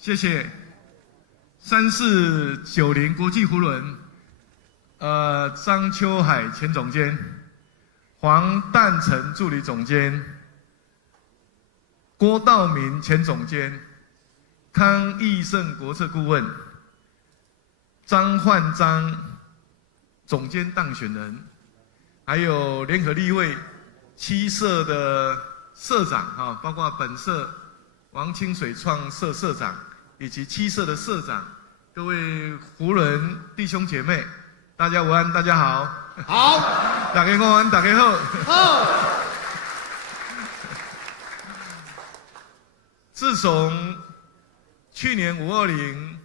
谢谢。3490国际扶轮，张秋海前总监，黄诞成助理总监，郭道明前总监，康义胜国策顾问，张焕章总监当选人，还有联合立位7社的社长包括本社王清水创社社长以及7社的社长，各位扶轮弟兄姐妹，大家午安，大家好。好，大家午安，大家好。好。自从去年520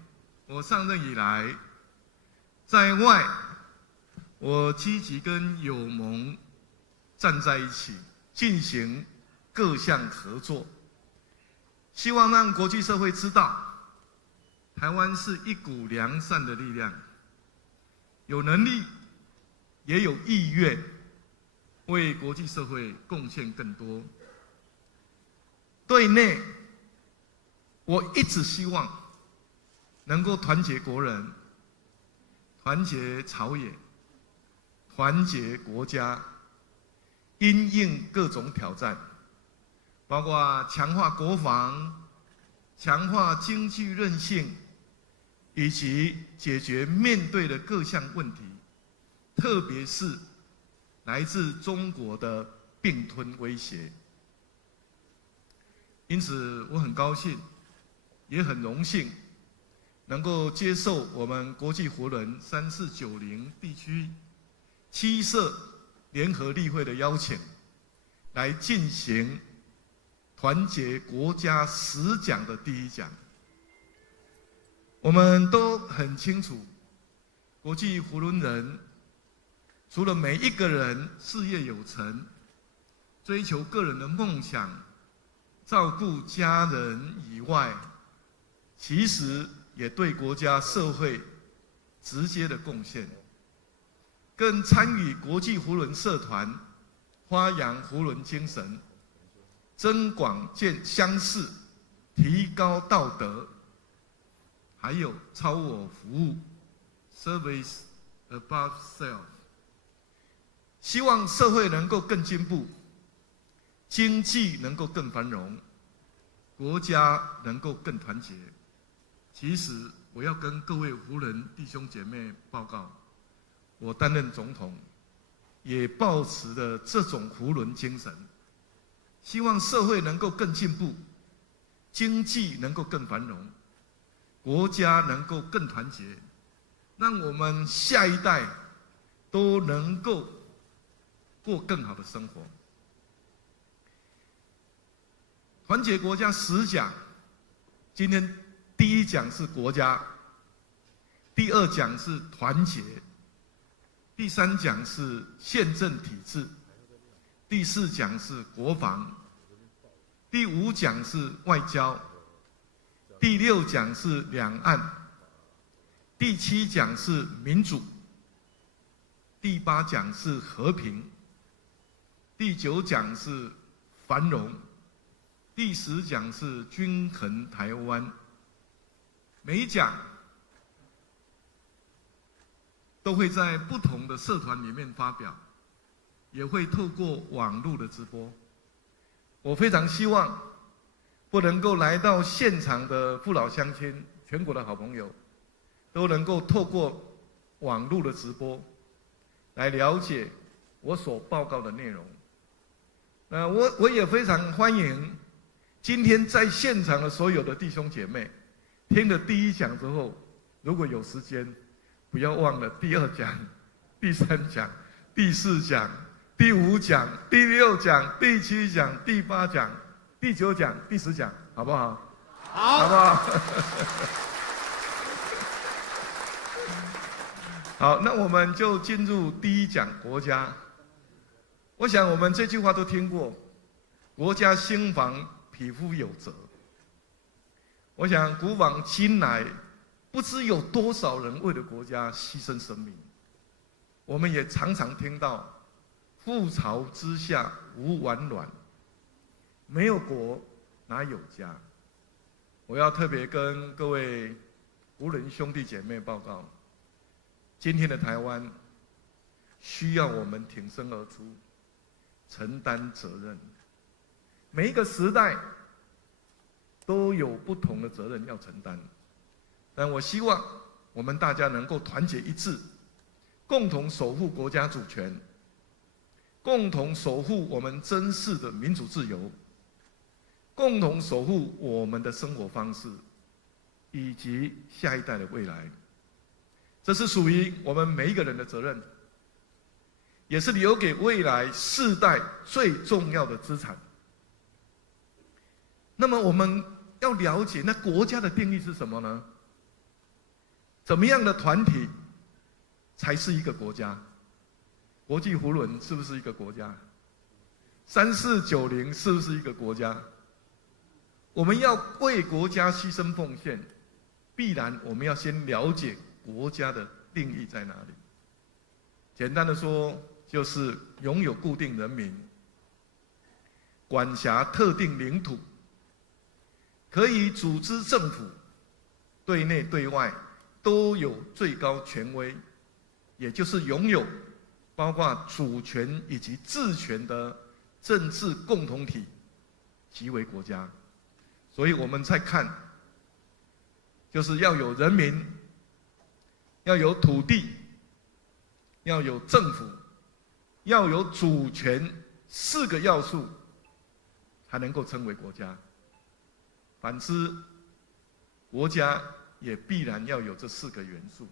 我上任以来，在外我积极跟友盟站在一起，进行各项合作，希望让国际社会知道，台湾是一股良善的力量，有能力也有意愿为国际社会贡献更多。对内，我一直希望能够团结国人，团结朝野，团结国家，因应各种挑战，包括强化国防、强化经济韧性，以及解决面对的各项问题，特别是来自中国的并吞威胁。因此，我很高兴，也很荣幸，能够接受我们国际扶轮3490地区7社联合例会的邀请，来进行团结国家10讲的第1讲。我们都很清楚，国际扶轮人除了每一个人事业有成，追求个人的梦想，照顾家人以外，其实也对国家社会直接的贡献，更参与国际扶轮社团，发扬扶轮精神，增广见相识，提高道德，还有超我服务 （Service above self）。希望社会能够更进步，经济能够更繁荣，国家能够更团结。其实，我要跟各位扶轮弟兄姐妹报告，我担任总统，也抱持了这种扶轮精神，希望社会能够更进步，经济能够更繁荣，国家能够更团结，让我们下一代都能够过更好的生活。团结国家10讲，今天第1讲是国家，第2讲是团结，第3讲是宪政体制，第4讲是国防，第5讲是外交，第6讲是两岸，第7讲是民主，第8讲是和平，第9讲是繁荣，第10讲是均衡台湾。每一讲都会在不同的社团里面发表，也会透过网络的直播。我非常希望不能够来到现场的父老乡亲、全国的好朋友，都能够透过网络的直播来了解我所报告的内容。我也非常欢迎今天在现场的所有的弟兄姐妹，听了第1讲之后，如果有时间，不要忘了第2讲、第3讲、第4讲、第5讲、第6讲、第7讲、第8讲、第9讲、第10讲，好不好？好，好不好？好，那我们就进入第1讲国家。我想我们这句话都听过，国家兴亡，匹夫有责。我想古往今来，不知有多少人为了国家牺牲生命。我们也常常听到覆巢之下无完卵，没有国哪有家。我要特别跟各位湖人兄弟姐妹报告，今天的台湾需要我们挺身而出，承担责任。每一个时代都有不同的责任要承担，但我希望我们大家能够团结一致，共同守护国家主权，共同守护我们珍视的民主自由，共同守护我们的生活方式，以及下一代的未来。这是属于我们每一个人的责任，也是留给未来世代最重要的资产。那么我们要了解，那国家的定义是什么呢？怎么样的团体才是一个国家？国际扶轮是不是一个国家？3490是不是一个国家？我们要为国家牺牲奉献，必然我们要先了解国家的定义在哪里。简单的说，就是拥有固定人民，管辖特定领土，可以组织政府，对内对外都有最高权威，也就是拥有包括主权以及治权的政治共同体，即为国家。所以我们再看，就是要有人民，要有土地，要有政府，要有主权，4个要素才能够称为国家。反之，国家也必然要有这4个元素。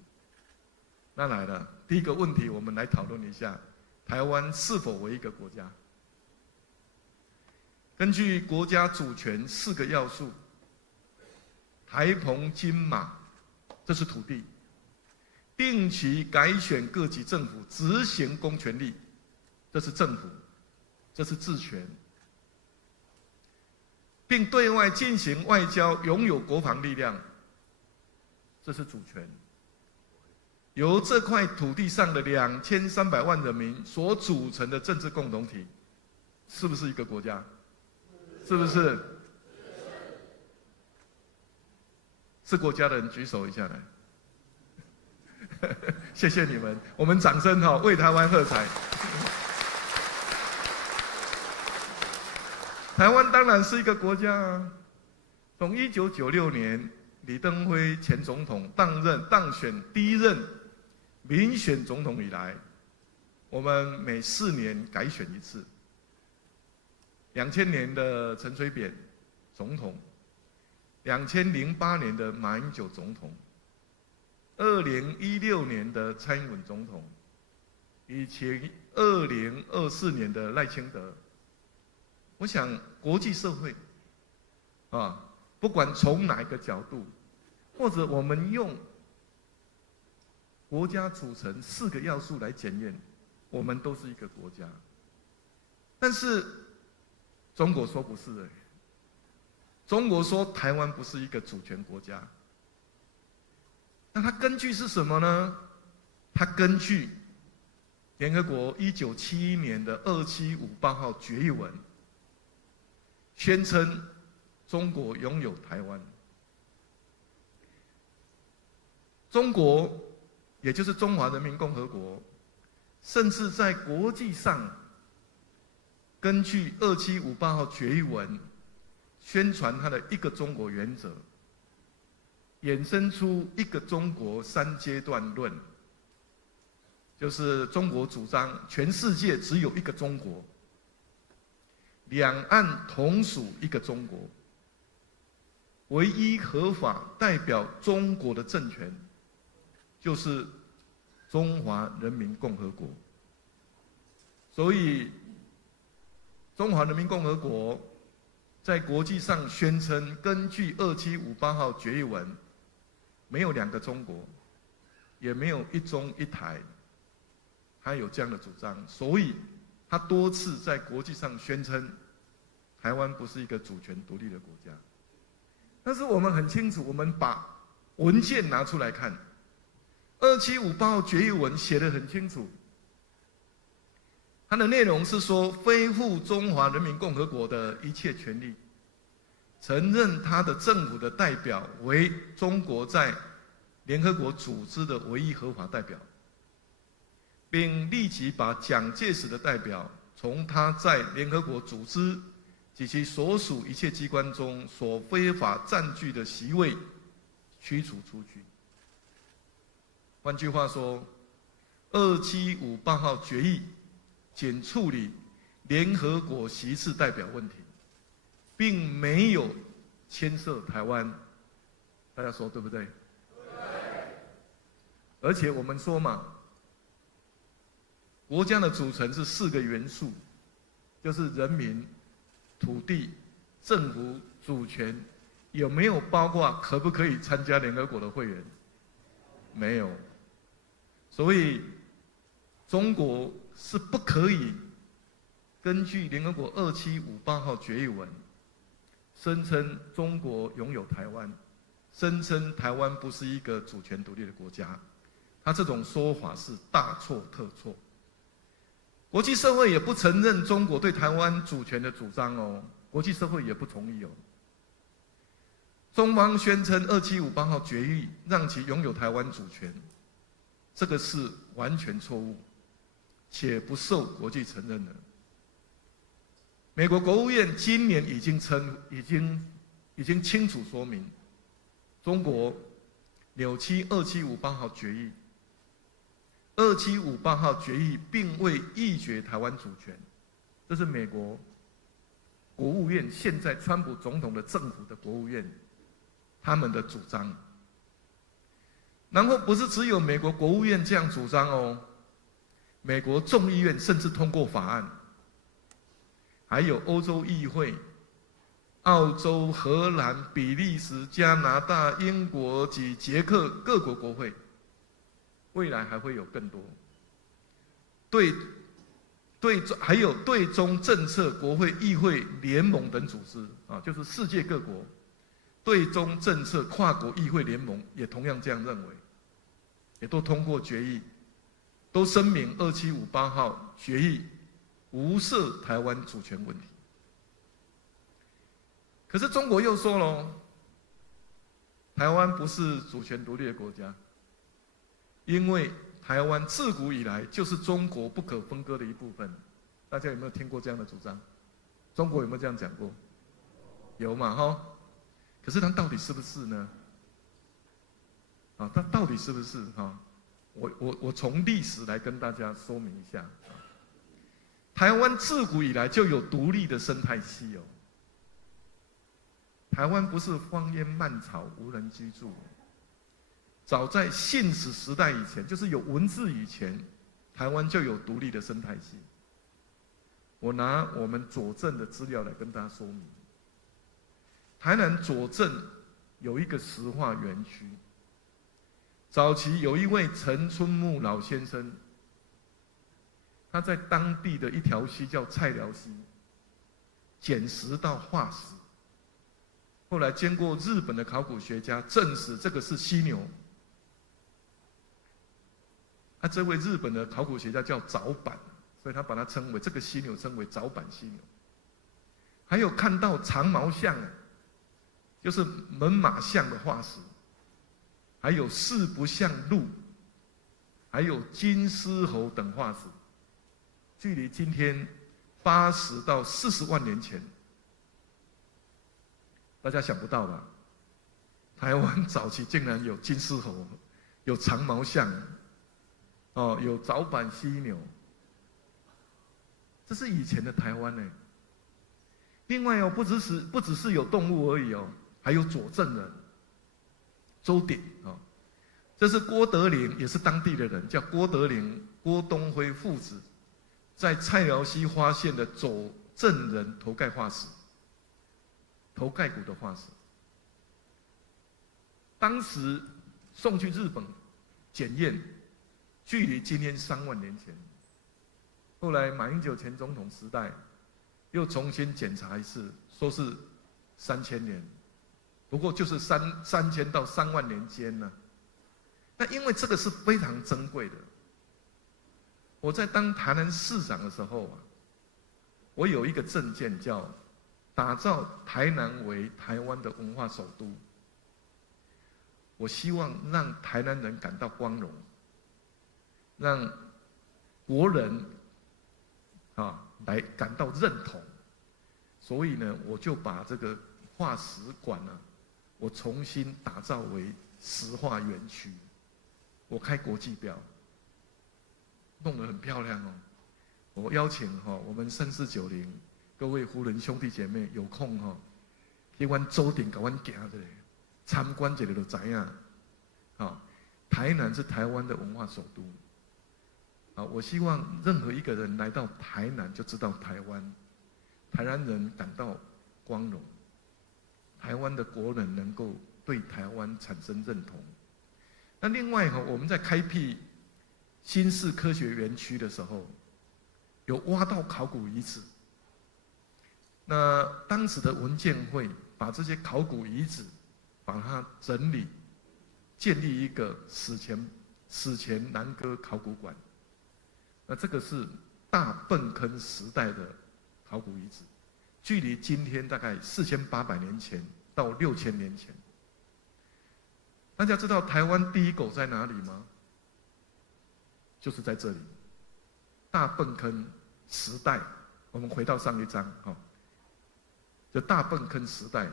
那来了，第一个问题，我们来讨论一下，台湾是否为一个国家？根据国家主权4个要素，台澎金马，这是土地；定期改选各级政府，执行公权力，这是政府，这是治权，并对外进行外交，拥有国防力量，这是主权。由这块土地上的2300万人民所组成的政治共同体，是不是一个国家？是不是？是国家的人举手一下来。谢谢你们，我们掌声为台湾喝彩。台湾当然是一个国家啊！从1996年李登辉前总统当选第1任民选总统以来，我们每4年改选一次。2000年的陈水扁总统，2008年的马英九总统，2016年的蔡英文总统，以及2024年的赖清德。我想国际社会不管从哪一个角度，或者我们用国家组成4个要素来检验，我们都是一个国家。但是中国说不是中国说台湾不是一个主权国家。那它根据是什么呢？它根据联合国1971年的2758号决议文，宣称中国拥有台湾。中国也就是中华人民共和国，甚至在国际上根据2758号决议文宣传它的一个中国原则，衍生出一个中国3阶段论，就是中国主张全世界只有一个中国，两岸同属一个中国，唯一合法代表中国的政权就是中华人民共和国。所以中华人民共和国在国际上宣称，根据2758号决议文，没有2个中国，也没有一中一台，他有这样的主张。所以他多次在国际上宣称，台湾不是一个主权独立的国家。但是我们很清楚，我们把文件拿出来看，2758号决议文写得很清楚，它的内容是说，恢复中华人民共和国的一切权利，承认他的政府的代表为中国在联合国组织的唯一合法代表，并立即把蒋介石的代表从他在联合国组织及其所属一切机关中所非法占据的席位驱逐出去。换句话说，2758号决议仅处理联合国席次代表问题，并没有牵涉台湾，大家说对不对？对。而且我们说嘛，国家的组成是4个元素，就是人民、土地、政府、主权，有没有包括可不可以参加联合国的会员？没有。所以中国是不可以根据联合国2758号决议文声称中国拥有台湾，声称台湾不是一个主权独立的国家，他这种说法是大错特错。国际社会也不承认中国对台湾主权的主张哦，国际社会也不同意哦。中方宣称2758号决议让其拥有台湾主权，这个是完全错误，且不受国际承认的。美国国务院今年已经清楚说明，中国扭曲2758号决议。2758号决议并未议决台湾主权，这是美国国务院现在川普总统的政府的国务院他们的主张。然后不是只有美国国务院这样主张哦，美国众议院甚至通过法案，还有欧洲议会、澳洲、荷兰、比利时、加拿大、英国及捷克各国国会，未来还会有更多。还有对中政策国会议会联盟等组织啊，就是世界各国对中政策跨国议会联盟也同样这样认为，也都通过决议，都声明2758号决议无涉台湾主权问题。可是中国又说了，台湾不是主权独立的国家，因为台湾自古以来就是中国不可分割的一部分。大家有没有听过这样的主张？中国有没有这样讲过？有嘛哈？可是它到底是不是呢？啊，它到底是不是哈？我从历史来跟大家说明一下。台湾自古以来就有独立的生态系哦。台湾不是荒烟蔓草、无人居住。早在信史时代以前，就是有文字以前，台湾就有独立的生态系。我拿我们左镇的资料来跟大家说明。台南左镇有一个石化园区，早期有一位陈春木老先生，他在当地的一条溪叫菜寮溪，捡拾到化石。后来经过日本的考古学家证实，这个是犀牛。这位日本的考古学家叫早坂，所以他把它称为这个犀牛称为早坂犀牛。还有看到长毛象，就是猛犸象的化石，还有四不像鹿，还有金丝猴等化石，距离今天80到40万年前。大家想不到吧？台湾早期竟然有金丝猴，有长毛象，哦，有早坂犀牛，这是以前的台湾呢。另外哦，不只是有动物而已哦，还有左镇人周鼎哦，这是郭德龄，也是当地的人，叫郭德龄、郭东辉父子，在菜寮溪发现的左镇人头盖化石。头盖骨的化石，当时送去日本检验，距离今天3万年前。后来马英九前总统时代，又重新检查一次，说是3000年，不过就是3000到3万年间呢。那因为这个是非常珍贵的。我在当台南市长的时候啊，我有一个政见叫打造台南为台湾的文化首都。我希望让台南人感到光荣，让国人来感到认同。所以呢，我就把这个化石馆呢，我重新打造为石化园区，我开国际标，弄得很漂亮哦。我邀请我们3490各位湖人兄弟姐妹有空去阮州顶甲阮行一下，参观一下就知影。台南是台湾的文化首都。我希望任何一个人来到台南就知道台湾，台南人感到光荣，台湾的国人能够对台湾产生认同。那另外我们在开辟新式科学园区的时候，有挖到考古遗址。那当时的文建会把这些考古遗址把它整理，建立一个史前南哥考古馆。那这个是大粪坑时代的考古遗址，距离今天大概4800年前到6000年前。大家知道台湾第一狗在哪里吗？就是在这里，大粪坑时代。我们回到上一章就大粪坑时代，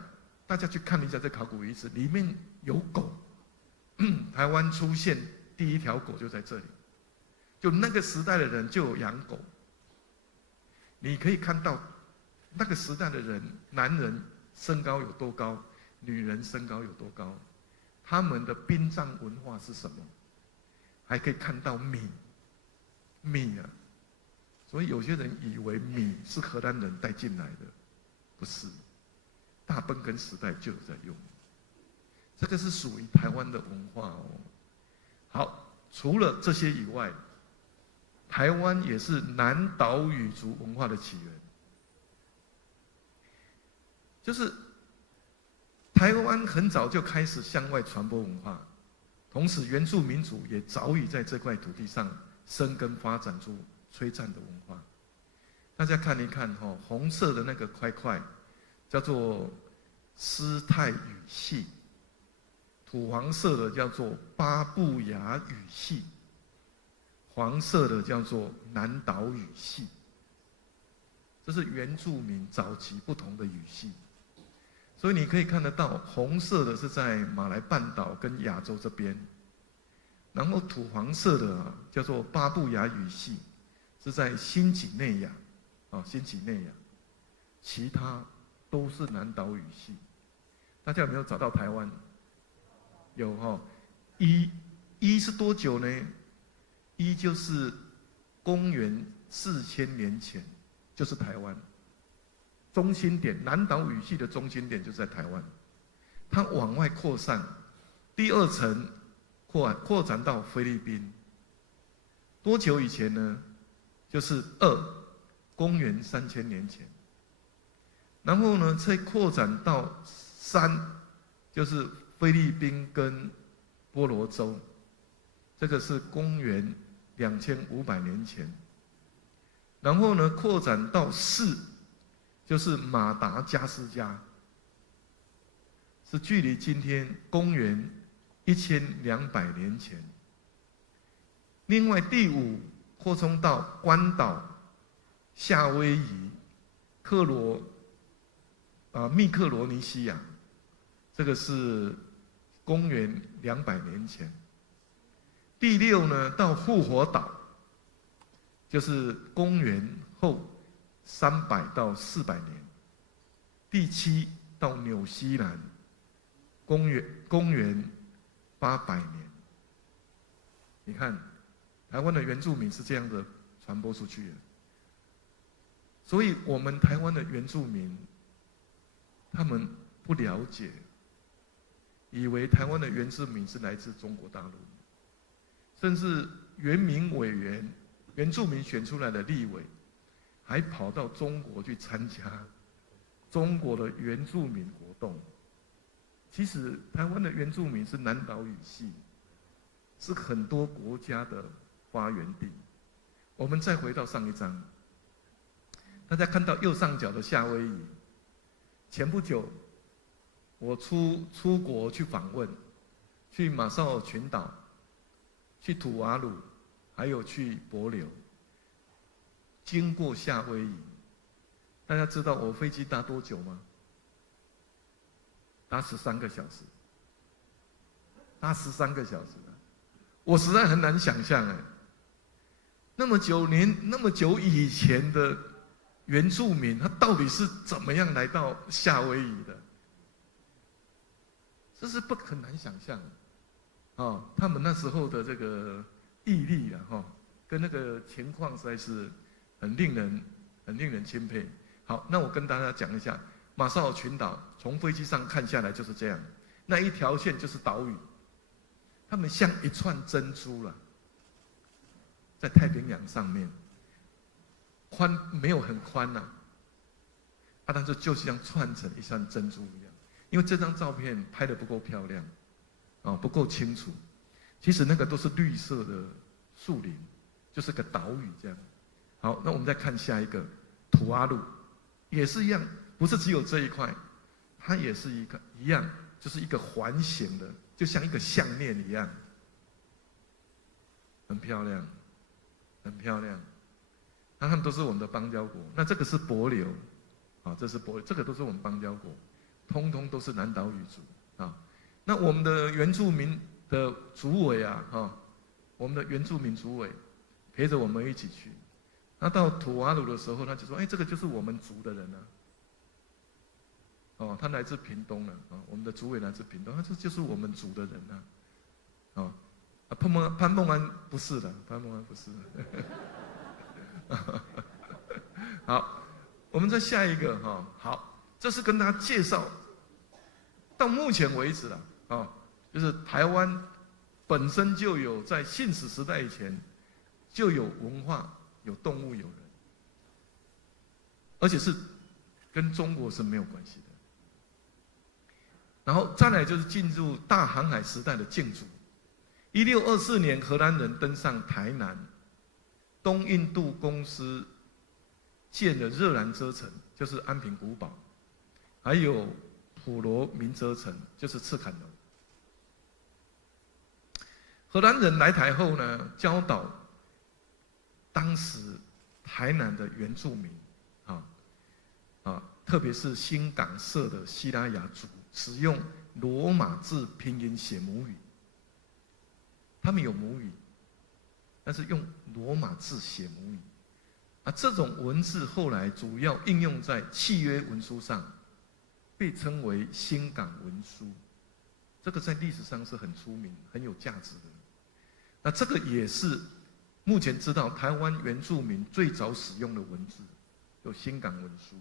大家去看一下这考古遗址，里面有狗。台湾出现第一条狗就在这里，就那个时代的人就有养狗。你可以看到那个时代的人，男人身高有多高，女人身高有多高，他们的殡葬文化是什么？还可以看到米啊，所以有些人以为米是荷兰人带进来的，不是，大粪坑时代就有在用。这个是属于台湾的文化哦。好，除了这些以外，台湾也是南岛语族文化的起源。就是台湾很早就开始向外传播文化，同时原住民族也早已在这块土地上生根发展出璀璨的文化。大家看一看红色的那个块块叫做斯泰语系，土黄色的叫做巴布亚语系，黄色的叫做南岛语系。这是原住民早期不同的语系。所以你可以看得到，红色的是在马来半岛跟亚洲这边，然后土黄色的叫做巴布亚语系，是在新几内亚，新几内亚，其他都是南岛语系。大家有没有找到台湾？有一是多久呢？一就是公元4000年前，就是台湾。中心点，南岛语系的中心点就在台湾，它往外扩散，第二层扩展到菲律宾。多久以前呢？就是公元3000年前。然后呢，再扩展到3，就是菲律宾跟波罗洲，这个是公元2500年前。然后呢，扩展到4。就是马达加斯加，是距离今天公元1200年前。另外第5扩充到关岛、夏威夷、密克罗尼西亚，这个是公元200年前。第6呢，到复活岛，就是公元后300到400年。第7到纽西兰，公元800年。你看，台湾的原住民是这样的传播出去的。所以我们台湾的原住民，他们不了解，以为台湾的原住民是来自中国大陆，甚至原民委员、原住民选出来的立委，还跑到中国去参加中国的原住民活动。其实台湾的原住民是南岛语系，是很多国家的发源地。我们再回到上一章，大家看到右上角的夏威夷，前不久，我出国去访问，去马绍尔群岛，去土瓦鲁，还有去帛琉，经过夏威夷。大家知道我飞机搭多久吗？搭13个小时，搭13个小时，我实在很难想象哎，那么久以前的原住民，他到底是怎么样来到夏威夷的？这是很难想象，他们那时候的这个毅力啊，跟那个情况实在是很令人钦佩。好，那我跟大家讲一下，马绍尔群岛从飞机上看下来就是这样，那一条线就是岛屿，它们像一串珍珠了，在太平洋上面，宽没有很宽呐，但是就像串成一串珍珠一样。因为这张照片拍得不够漂亮，不够清楚，其实那个都是绿色的树林，就是个岛屿这样。好，那我们再看下一个，土瓦鲁。也是一样，不是只有这一块，它也是一样，就是一个环形的，就像一个项链一样，很漂亮，很漂亮。那他们都是我们的邦交国。那这个是帛琉，这是帛琉，这个都是我们邦交国，通通都是南岛语族啊。那我们的原住民的族委我们的原住民族委陪着我们一起去。他到土瓦鲁的时候，他就说：“哎，这个就是我们族的人啊。”他来自屏东了啊，我们的族委来自屏东，他说就是我们族的人啊。潘孟安不是的，潘孟安不是的。好，我们再下一个好，这是跟大家介绍，到目前为止就是台湾本身就有在信史时代以前就有文化。有动物有人，而且是跟中国是没有关系的。然后再来就是进入大航海时代的建筑。1624年，荷兰人登上台南，东印度公司建了热兰遮城，就是安平古堡，还有普罗民遮城，就是赤坎楼。荷兰人来台后呢，教导当时台南的原住民，特别是新港社的西拉雅族，使用罗马字拼音写母语。他们有母语，但是用罗马字写母语。这种文字后来主要应用在契约文书上，被称为新港文书。这个在历史上是很出名、很有价值的。那这个也是目前知道台湾原住民最早使用的文字，有新港文书。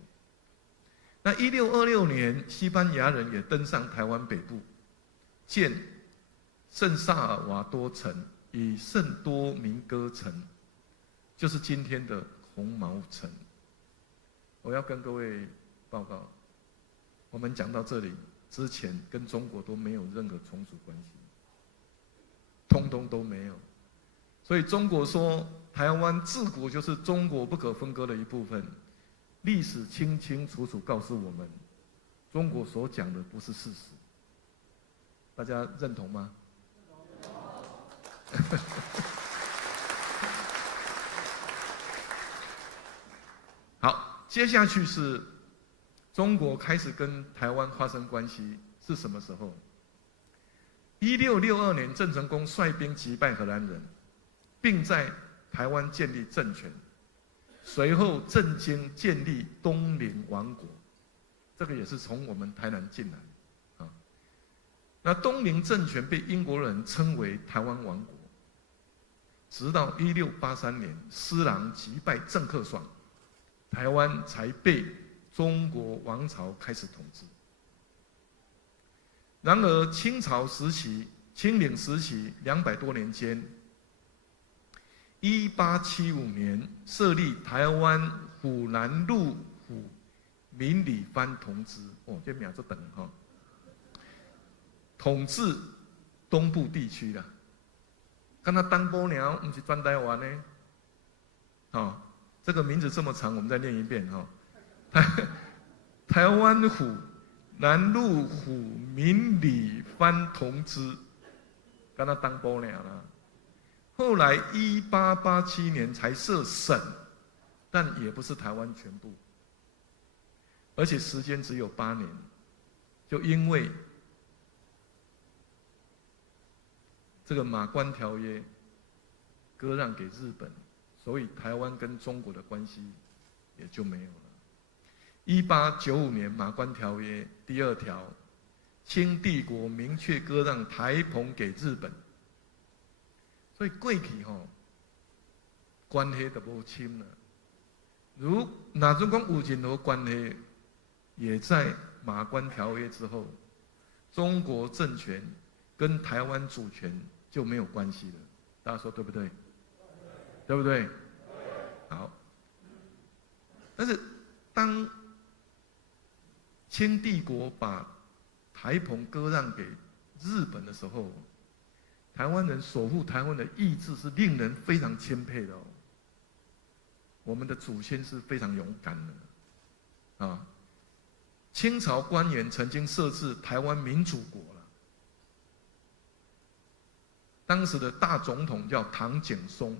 那1626年，西班牙人也登上台湾北部，建圣萨尔瓦多城与圣多明哥城，就是今天的红毛城。我要跟各位报告，我们讲到这里之前，跟中国都没有任何从属关系，通通都没有。所以中国说台湾自古就是中国不可分割的一部分，历史清清楚楚告诉我们，中国所讲的不是事实。大家认同吗？好，接下去是中国开始跟台湾发生关系是什么时候？1662年，郑成功率兵击败荷兰人，并在台湾建立政权。随后，郑经建立东宁王国，这个也是从我们台南进来。那东宁政权被英国人称为台湾王国，直到1683年，施琅击败郑克爽，台湾才被中国王朝开始统治。然而，清朝时期、清领时期200多年间，1875年设立台湾虎南路虎明理藩同知，这名字长哈。统治东部地区啦，跟他当波鸟，不是专台湾呢。这个名字这么长，我们再念一遍哈。台湾府南路府民理藩同知，跟他当波娘啦。后来1887年才设省，但也不是台湾全部，而且时间只有8年，就因为这个马关条约割让给日本，所以台湾跟中国的关系也就没有了。1895年马关条约第2条，清帝国明确割让台澎给日本，所以过去关系就无深了。如讲有任何关系，也在马关条约之后，中国政权跟台湾主权就没有关系了。大家说对不对？对不对？好。但是当清帝国把台澎割让给日本的时候，台湾人守护台湾的意志是令人非常钦佩的哦。我们的祖先是非常勇敢的啊！清朝官员曾经设置台湾民主国了，当时的大总统叫唐景崧，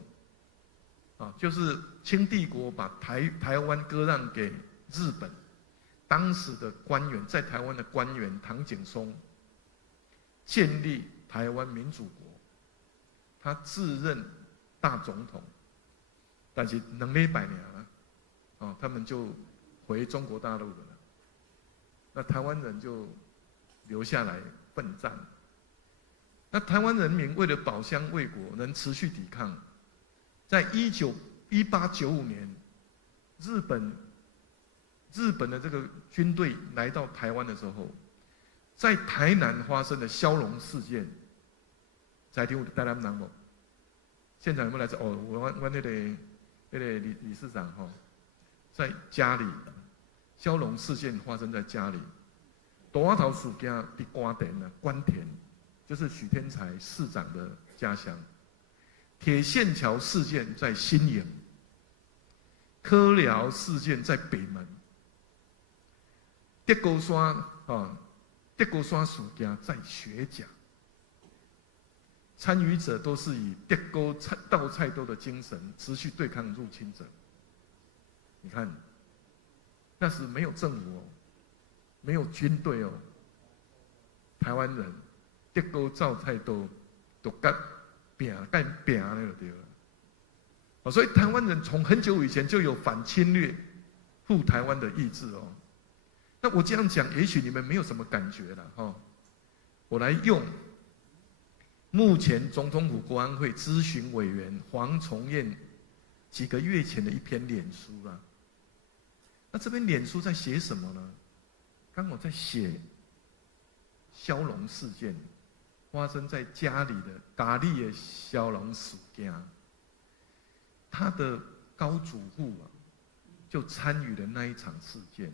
啊，就是清帝国把台湾割让给日本，当时的官员在台湾的官员唐景崧建立台湾民主国，他自任大总统，但是2礼拜了，啊，他们就回中国大陆了，那台湾人就留下来奋战。那台湾人民为了保乡卫国，能持续抵抗，在1895年，日本的这个军队来到台湾的时候，在台南发生的骁龙事件，在听我的台南人不？现场有没有来自？哦，我那个理事长哈，在家里，骁龙事件发生在家里，大湾头事件在关田，就是许天才市长的家乡。铁线桥事件在新营，科寮事件在北门，德高山事件在学甲。参与者都是以德高道菜刀的精神持续对抗入侵者。你看，那时没有政府哦，没有军队哦，台湾人德高道菜刀都干那就对了。所以台湾人从很久以前就有反侵略、护台湾的意志哦。那我这样讲，也许你们没有什么感觉了哈。我来用目前总统府国安会咨询委员黄崇彦几个月前的一篇脸书啦。那这篇脸书在写什么呢？刚好在写骁龙事件发生在家里的家里的骁龙事件，他的高祖父就参与了那一场事件。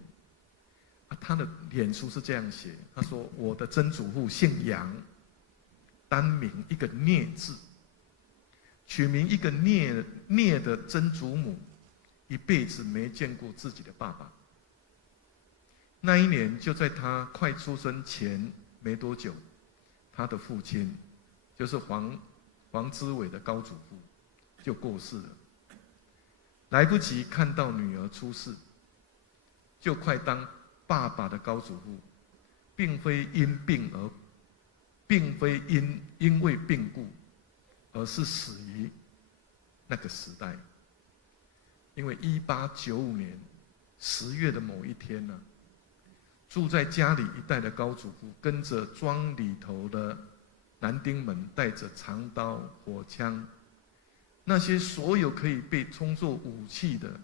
他的脸书是这样写，他说：“我的曾祖父姓杨，单名一个聂字，取名一个聂的曾祖母，一辈子没见过自己的爸爸。那一年就在他快出生前没多久，他的父亲就是黄之伟的高祖父就过世了，来不及看到女儿出世，就快当爸爸的高祖父，并非因为病故，而是死于那个时代。因为1895年10月的某一天呢，住在家里一带的高祖父，跟着庄里头的男丁们，带着长刀、火枪，那些所有可以被充作武器的，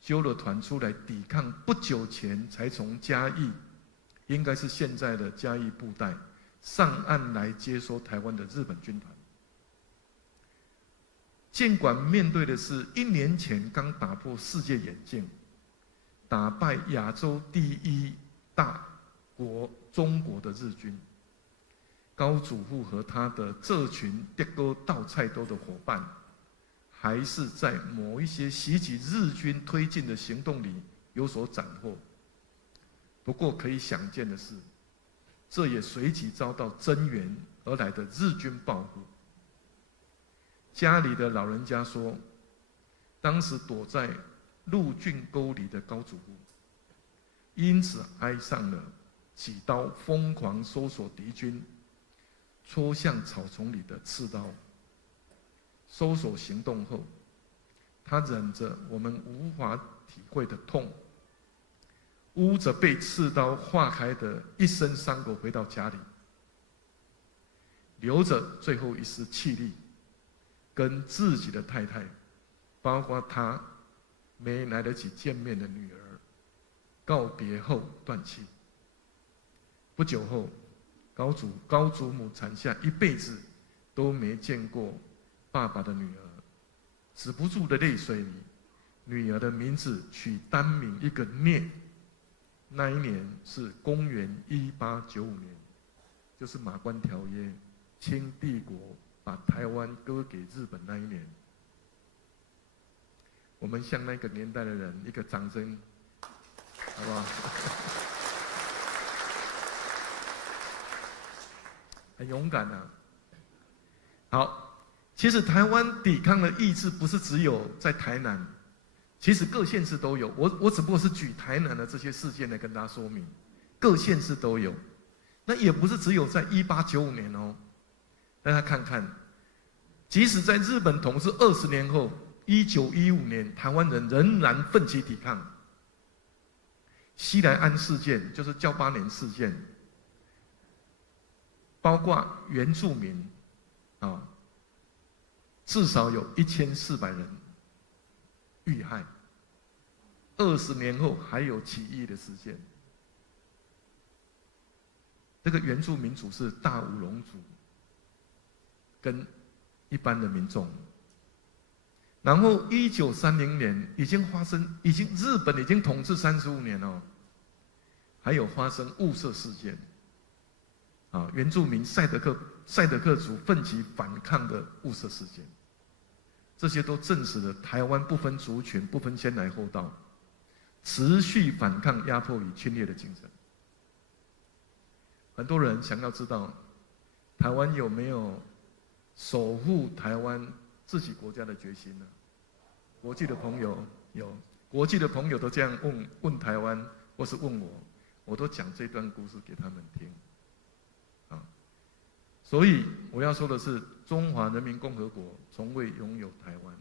揪了团出来抵抗。不久前才从嘉义，应该是现在的嘉义布袋上岸来接收台湾的日本军团。尽管面对的是1年前刚打破世界眼镜，打败亚洲第一大国中国的日军，高祖父和他的这群德高道菜刀的伙伴，还是在某一些袭击日军推进的行动里有所斩获。不过可以想见的是，这也随即遭到增援而来的日军报复。家里的老人家说，当时躲在陆郡沟里的高祖父，因此挨上了几刀疯狂搜索敌军戳向草丛里的刺刀。搜索行动后，他忍着我们无法体会的痛，捂着被刺刀划开的一身伤口回到家里，留着最后一丝气力，跟自己的太太，包括他没来得及见面的女儿，告别后断气。不久后，高祖母产下一辈子都没见过爸爸的女儿，止不住的泪水里，女儿的名字取单名一个聂。那一年是公元1895年，就是马关条约，清帝国把台湾割给日本那一年。我们向那个年代的人一个掌声，好不好？很勇敢啊！好，其实台湾抵抗的意志不是只有在台南，其实各县市都有。我只不过是举台南的这些事件来跟大家说明，各县市都有。那也不是只有在1895年哦，大家看看，即使在日本统治20年后，1915年，台湾人仍然奋起抵抗。西来庵事件就是噍吧哖事件，包括原住民啊，至少有1400人遇害。20年后还有起义的事件。这个原住民族是大武龙族，跟一般的民众。然后1930年日本已经统治35年哦，还有发生雾社事件，啊，原住民赛德克族奋起反抗的雾社事件，这些都证实了台湾不分族群、不分先来后到，持续反抗压迫与侵略的精神。很多人想要知道，台湾有没有守护台湾自己国家的决心呢？国际的朋友有，国际的朋友都这样问台湾，或是问我，我都讲这段故事给他们听。啊，所以我要说的是，中华人民共和国从未拥有台湾，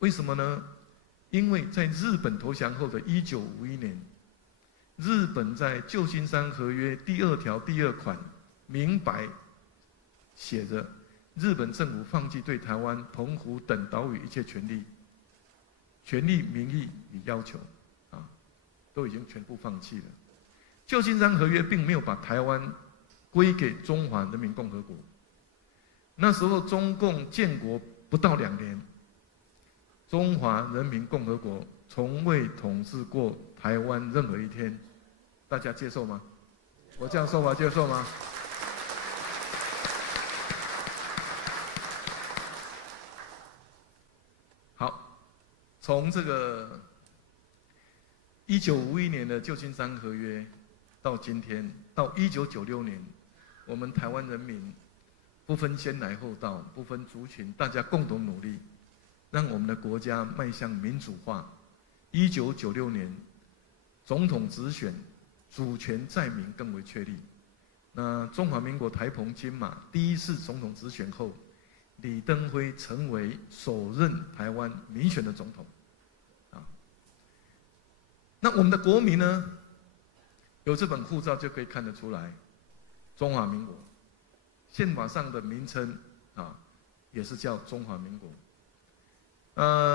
为什么呢？因为在日本投降后的1951年，日本在旧金山合约第2条第2款明白写着，日本政府放弃对台湾、澎湖等岛屿一切权利、名义与要求，啊，都已经全部放弃了。旧金山合约并没有把台湾归给中华人民共和国。那时候中共建国不到2年，中华人民共和国从未统治过台湾任何一天，大家接受吗？我这样说法接受吗？好，从这个1951年的旧金山合约到今天，到1996年，我们台湾人民不分先来后到，不分族群，大家共同努力，让我们的国家迈向民主化。1996年，总统直选，主权在民更为确立。那中华民国台澎金马第1次总统直选后，李登辉成为首任台湾民选的总统。啊，那我们的国民呢，有这本护照就可以看得出来，中华民国。宪法上的名称啊，也是叫中华民国。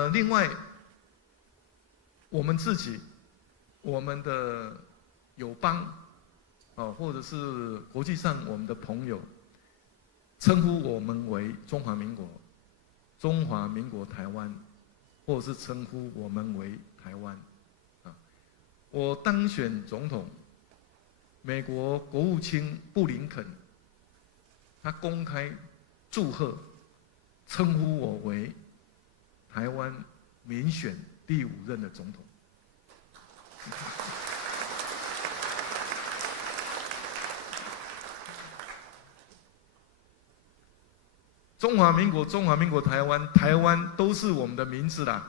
另外，我们自己，我们的友邦，啊，或者是国际上我们的朋友，称呼我们为中华民国、中华民国台湾，或者是称呼我们为台湾。啊，我当选总统，美国国务卿布林肯，他公开祝贺，称呼我为台湾民选第5任的总统。中华民国、中华民国台湾、台湾都是我们的名字啦，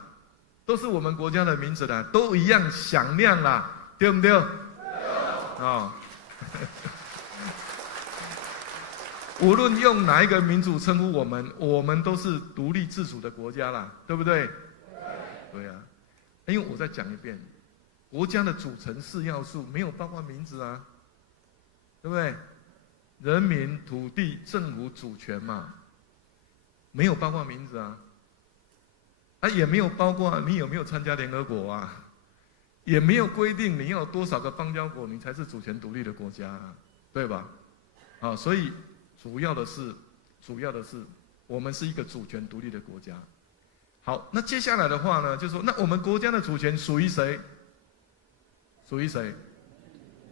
都是我们国家的名字啦，都一样响亮啦，对不对？对。哦。无论用哪一个民族称呼我们，我们都是独立自主的国家啦，对不对？对啊。因为我再讲一遍，国家的组成4要素没有包括名字啊，对不对？人民、土地、政府、主权嘛，没有包括名字啊，也没有包括你有没有参加联合国啊，也没有规定你要有多少个邦交国，你才是主权独立的国家啊，对吧？啊，所以主要的是，我们是一个主权独立的国家。好，那接下来的话呢，就是说，那我们国家的主权属于谁？属于谁？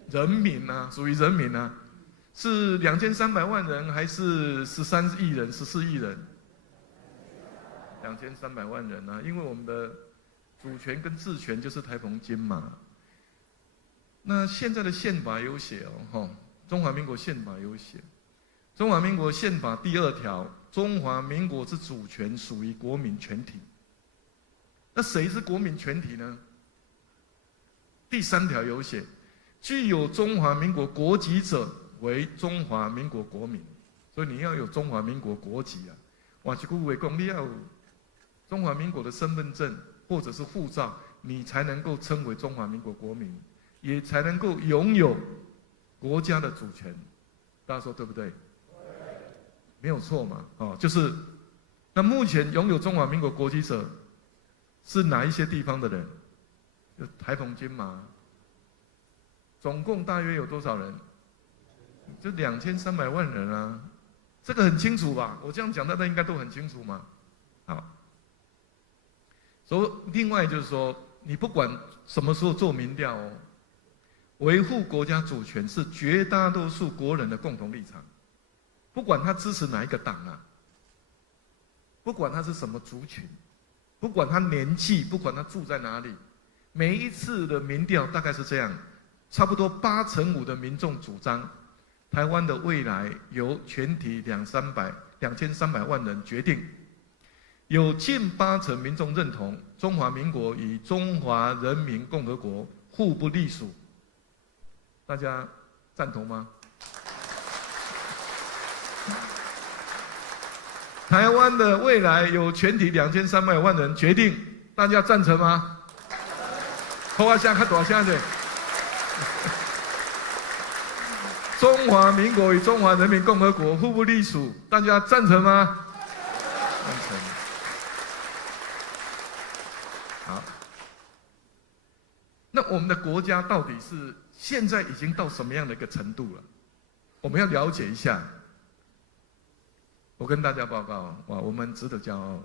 人民啊，属于人民啊。是2300万人还是13亿人、14亿人？2300万人啊，因为我们的主权跟治权就是台澎金嘛。那现在的宪法有写哦，中华民国宪法有写，中华民国宪法第2条，中华民国之主权属于国民全体。那谁是国民全体呢？第3条有写，具有中华民国国籍者为中华民国国民，所以你要有中华民国国籍啊。换一句话讲，你要有中华民国的身份证或者是护照，你才能够称为中华民国国民，也才能够拥有国家的主权。大家说对不对？没有错嘛，就是那目前拥有中华民国国籍者是哪一些地方的人？就台澎金马，总共大约有多少人？就2300万人啊，这个很清楚吧？我这样讲，大家应该都很清楚嘛。好，所以另外就是说，你不管什么时候做民调哦，维护国家主权是绝大多数国人的共同立场，不管他支持哪一个党啊，不管他是什么族群，不管他年纪，不管他住在哪里，每一次的民调大概是这样，差不多85%的民众主张。台湾的未来由全体2300万人决定，有近80%民众认同中华民国与中华人民共和国互不隶属。大家赞同吗？台湾的未来由全体2300万人决定，大家赞成吗？扣啊声，较大声者。中华民国与中华人民共和国互不隶属，大家赞成吗？赞成。好，那我们的国家到底是现在已经到什么样的一个程度了？我们要了解一下。我跟大家报告，哇，我们值得骄傲，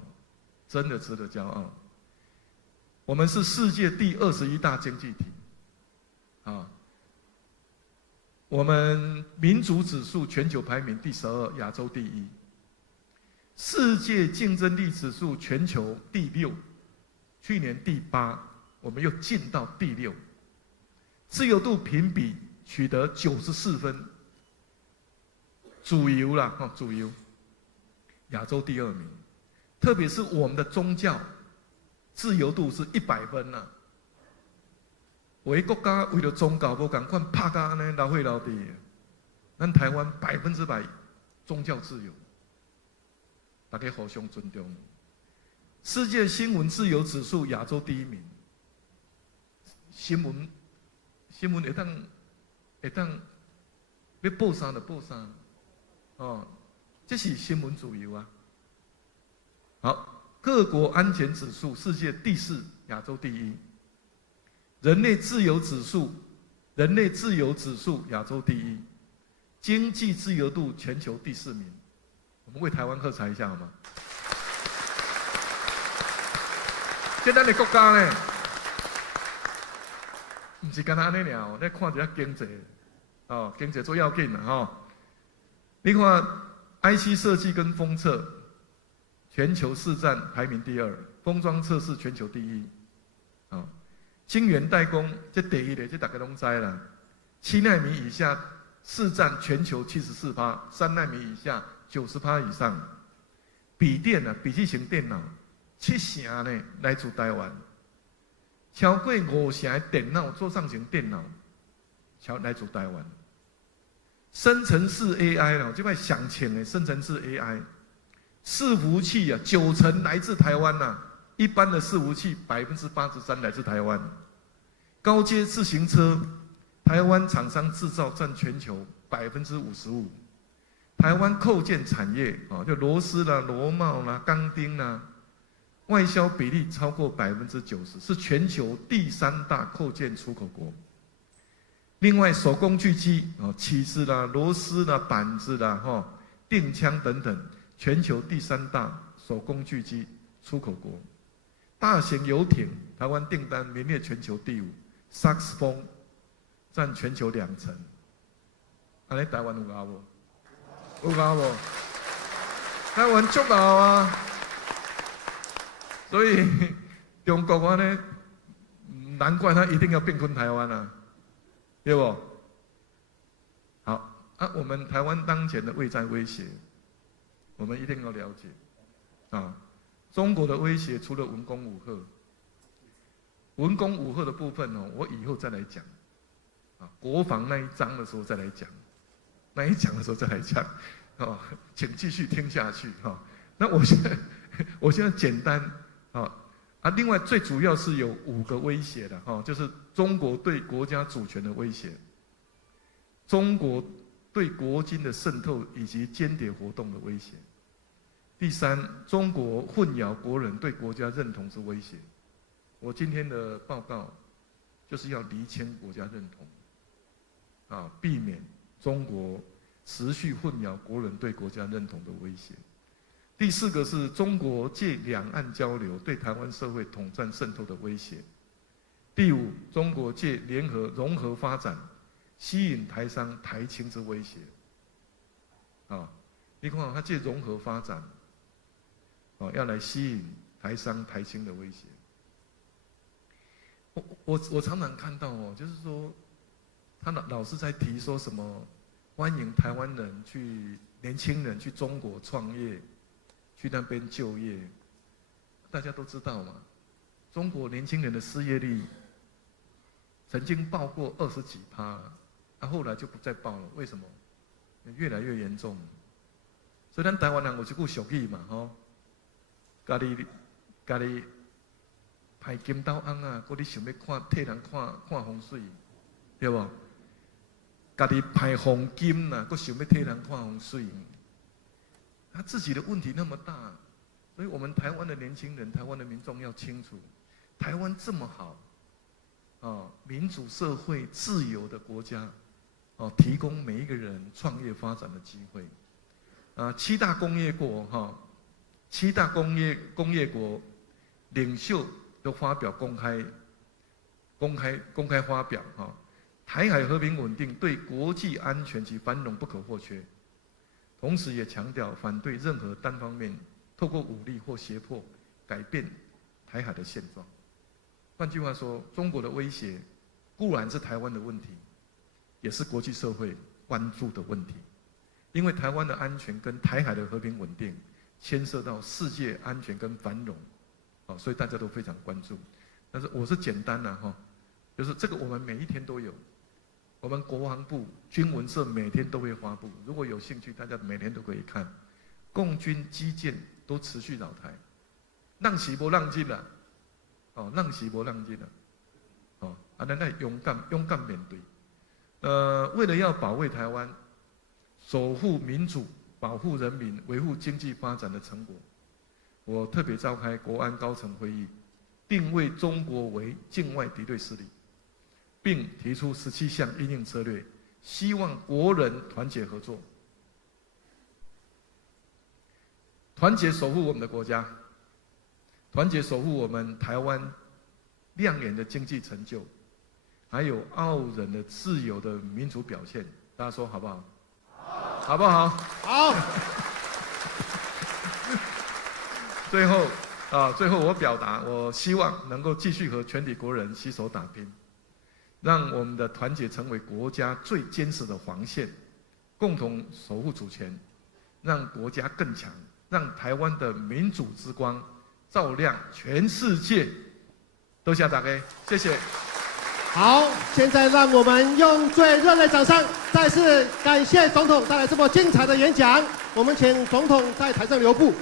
真的值得骄傲。我们是世界第21大经济体，啊。我们民主指数全球排名第12，亚洲第1；世界竞争力指数全球第6，去年第8，我们又进到第6。自由度评比取得94分，主流啦，主流，亚洲第2名。特别是我们的宗教自由度是100分呐。有的国家为了宗教无同款拍到安尼老血老地，咱台湾100%宗教自由，大家互相尊重。世界新闻自由指数亚洲第1名，新闻会当要报啥就报啥，这是新闻自由啊。好，各国安全指数世界第4，亚洲第1。人类自由指数亚洲第1，经济自由度全球第4名。我们为台湾喝彩一下好吗？这咱的国家呢，不是干那安尼尔哦，你看一下经济，经济最要紧啦你看 IC 设计跟封测，全球市占排名第2，封装测试全球第1，晶圆代工这第1的，这大家拢知啦。7奈米以下市占全球74%，3奈米以下90%以上。笔电啊，笔记型电脑7成呢来自台湾，超过5成的电脑桌上型电脑，来自台湾。生成式 AI 啦，这块想请的生成式 AI， 伺服器啊，9成来自台湾呐，一般的伺服器83%来自台湾。高阶自行车，台湾厂商制造占全球55%。台湾扣件产业啊，就螺丝啦、螺帽啦、钢钉啦，外销比例超过90%，是全球第3大扣件出口国。另外，手工锯机啊、起子啦、螺丝啦、板子啦、定枪等等，全球第3大手工锯机出口国。大型游艇，台湾订单名列全球第5，萨克斯风占全球2成。安尼台湾有搞无？有搞无？台湾足搞啊！所以中国安尼，难怪他一定要并吞台湾啊。对不？好啊，我们台湾当前的卫战威胁，我们一定要了解啊。中国的威胁除了文攻武吓，文攻武吓的部分哦，我以后再来讲啊。国防那一章的时候再来讲，那一讲的时候再来讲啊，请继续听下去哈。那我现在简单啊。另外最主要是有5个威胁的哈，就是中国对国家主权的威胁，中国对国军的渗透以及间谍活动的威胁。第3，中国混淆国人对国家认同之威胁。我今天的报告就是要厘清国家认同，啊，避免中国持续混淆国人对国家认同的威胁。第4个是中国借两岸交流对台湾社会统战渗透的威胁。第5，中国借联合融合发展吸引台商台青之威胁。啊，你看他借融合发展，要来吸引台商台青的威胁。我常常看到哦，就是说他老是在提说什么欢迎台湾人年轻人去中国创业。去那边就业，大家都知道嘛。中国年轻人的失业率曾经报过20几%，后来就不再报了。为什么？越来越严重。所以咱台湾人有一句俗语嘛，家己派金刀翁啊，搁你想要替人看风水，对不？家己派黄金啊，搁想要替人看风水。他自己的问题那么大，所以我们台湾的年轻人、台湾的民众要清楚，台湾这么好，民主社会、自由的国家，提供每一个人创业发展的机会。7大工业国，7大工业国领袖都发表公开发表台海和平稳定对国际安全及繁荣不可或缺。同时也强调反对任何单方面透过武力或胁迫改变台海的现状。换句话说，中国的威胁固然是台湾的问题，也是国际社会关注的问题。因为台湾的安全跟台海的和平稳定牵涉到世界安全跟繁荣，所以大家都非常关注。但是我是简单的就是这个我们每一天都有。我们国防部军文社每天都会发布，如果有兴趣，大家每天都可以看。共军基建都持续扰台，让时无让进了，让时无让进了，咱要勇敢面对。为了要保卫台湾，守护民主、保护人民、维护经济发展的成果，我特别召开国安高层会议，定位中国为境外敌对势力。并提出17项因应策略，希望国人团结合作，团结守护我们的国家，团结守护我们台湾亮眼的经济成就，还有傲人的自由的民主表现。大家说好不好？好不好？好。最后我表达，我希望能够继续和全体国人携手打拼。让我们的团结成为国家最坚实的防线，共同守护主权，让国家更强，让台湾的民主之光照亮全世界。多谢大家，谢谢。好，现在让我们用最热烈掌声，再次感谢总统带来这么精彩的演讲。我们请总统在台上留步。